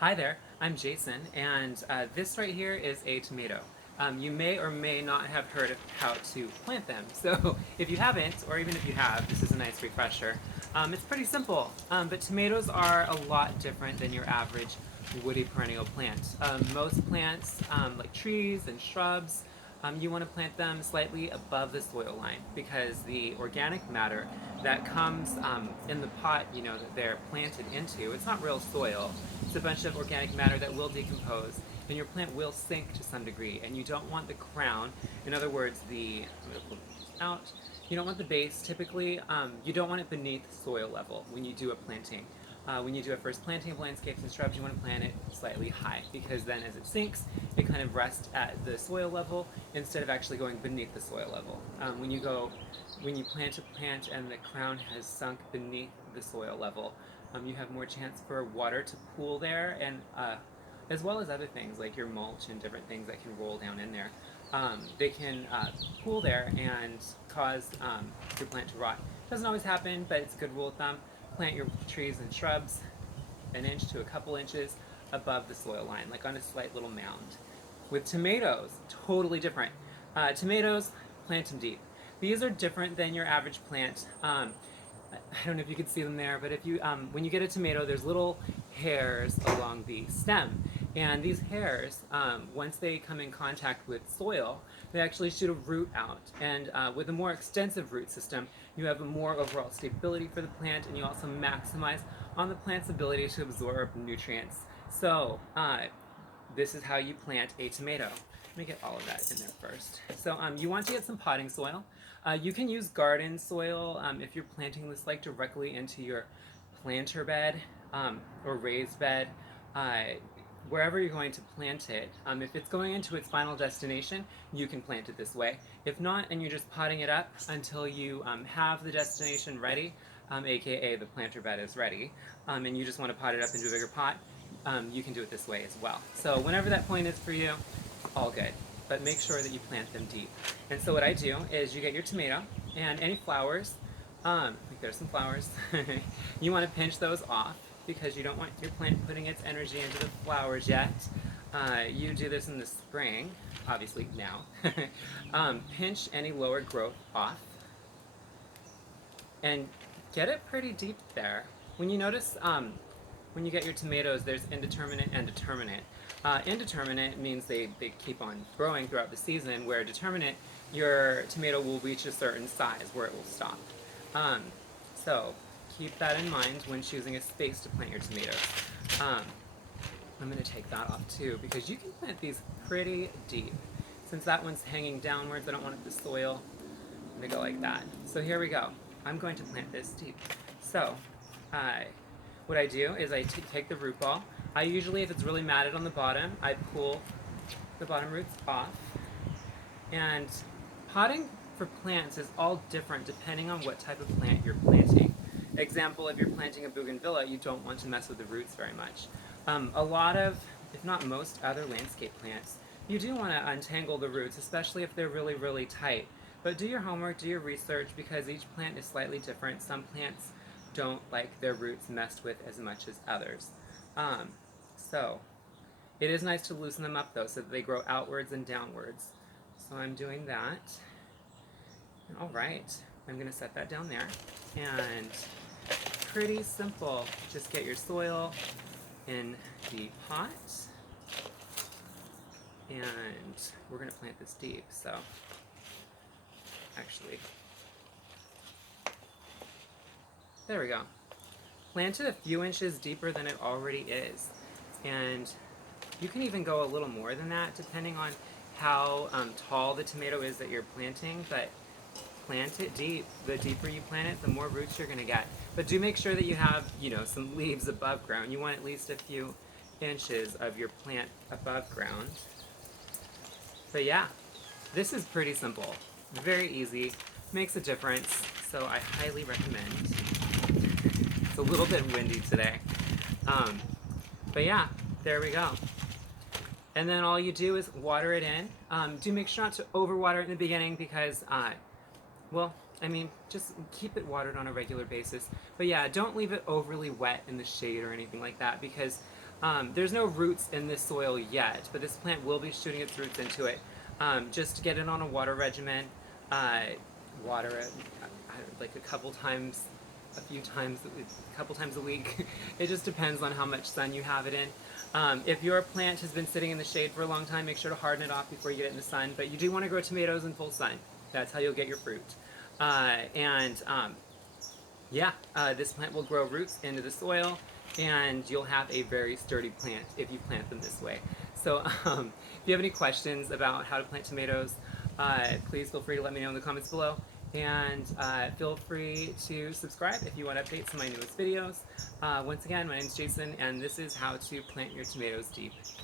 Hi there, I'm Jason, and this right here is a tomato. You may or may not have heard of how to plant them, so if you haven't, or even if you have, this is a nice refresher. It's pretty simple, but tomatoes are a lot different than your average woody perennial plant. Most plants, like trees and shrubs, you want to plant them slightly above the soil line because the organic matter that comes in the pot, that they're planted into, it's not real soil. It's a bunch of organic matter that will decompose, and your plant will sink to some degree. And you don't want the crown, in other words, I'm going to pull this out. You don't want the base. Typically, you don't want it beneath soil level when you do a planting. When you do a first planting of landscapes and shrubs, you want to plant it slightly high because then as it sinks, it kind of rests at the soil level instead of actually going beneath the soil level. When you plant a plant and the crown has sunk beneath the soil level, you have more chance for water to pool there, and as well as other things like your mulch and different things that can roll down in there. They can pool there and cause your plant to rot. Doesn't always happen, but it's a good rule of thumb. Plant your trees and shrubs an inch to a couple inches above the soil line, like on a slight little mound. With tomatoes, totally different. Tomatoes, plant them deep. These are different than your average plant. I don't know if you can see them there, but if you when you get a tomato, there's little hairs along the stem, and these hairs, once they come in contact with soil, they actually shoot a root out. And with a more extensive root system, you have more overall stability for the plant, and you also maximize on the plant's ability to absorb nutrients. So this is how you plant a tomato. Let me get all of that in there first. So you want to get some potting soil. You can use garden soil if you're planting this like directly into your planter bed or raised bed. Wherever you're going to plant it, if it's going into its final destination, you can plant it this way. If not, and you're just potting it up until you have the destination ready, aka the planter bed is ready, and you just want to pot it up into a bigger pot, you can do it this way as well. So whenever that point is for you, all good. But make sure that you plant them deep. And so what I do is you get your tomato and any flowers, like there's some flowers, you want to pinch those off because you don't want your plant putting its energy into the flowers yet. You do this in the spring, obviously now. Pinch any lower growth off and get it pretty deep there. When you notice, when you get your tomatoes, there's indeterminate and determinate. Indeterminate means they keep on growing throughout the season, where determinate, your tomato will reach a certain size where it will stop. So keep that in mind when choosing a space to plant your tomatoes. I'm going to take that off too because you can plant these pretty deep. Since that one's hanging downwards, I don't want it to soil. I'm going to go like that. So here we go. I'm going to plant this deep. So what I do is I take the root ball. I usually, if it's really matted on the bottom, I pull the bottom roots off. And potting for plants is all different depending on what type of plant you're planting. Example, if you're planting a bougainvillea, you don't want to mess with the roots very much. A lot of, if not most, other landscape plants, you do want to untangle the roots, especially if they're really, really tight. But do your homework, do your research, because each plant is slightly different. Some plants don't like their roots messed with as much as others. So it is nice to loosen them up though, so that they grow outwards and downwards. So I'm doing that. All right, I'm going to set that down there. And pretty simple. Just get your soil in the pot. And we're going to plant this deep. So actually, there we go. Plant it a few inches deeper than it already is. And you can even go a little more than that depending on how tall the tomato is that you're planting, but plant it deep. The deeper you plant it, the more roots you're going to get. But do make sure that you have, some leaves above ground. You want at least a few inches of your plant above ground. But yeah, this is pretty simple. Very easy, makes a difference, so I highly recommend. It's a little bit windy today. But yeah, there we go. And then all you do is water it in. Do make sure not to overwater it in the beginning because, just keep it watered on a regular basis. But yeah, don't leave it overly wet in the shade or anything like that because There's no roots in this soil yet, but this plant will be shooting its roots into it. Just get it on a water regimen. Uh, water it like a couple times a week. It just depends on how much sun you have it in. If your plant has been sitting in the shade for a long time, make sure to harden it off before you get it in the sun. But you do want to grow tomatoes in full sun. That's how you'll get your fruit. Yeah, this plant will grow roots into the soil, and you'll have a very sturdy plant if you plant them this way. So if you have any questions about how to plant tomatoes, please feel free to let me know in the comments below. And feel free to subscribe if you want updates on my newest videos. Once again, my name is Jason, and this is how to plant your tomatoes deep.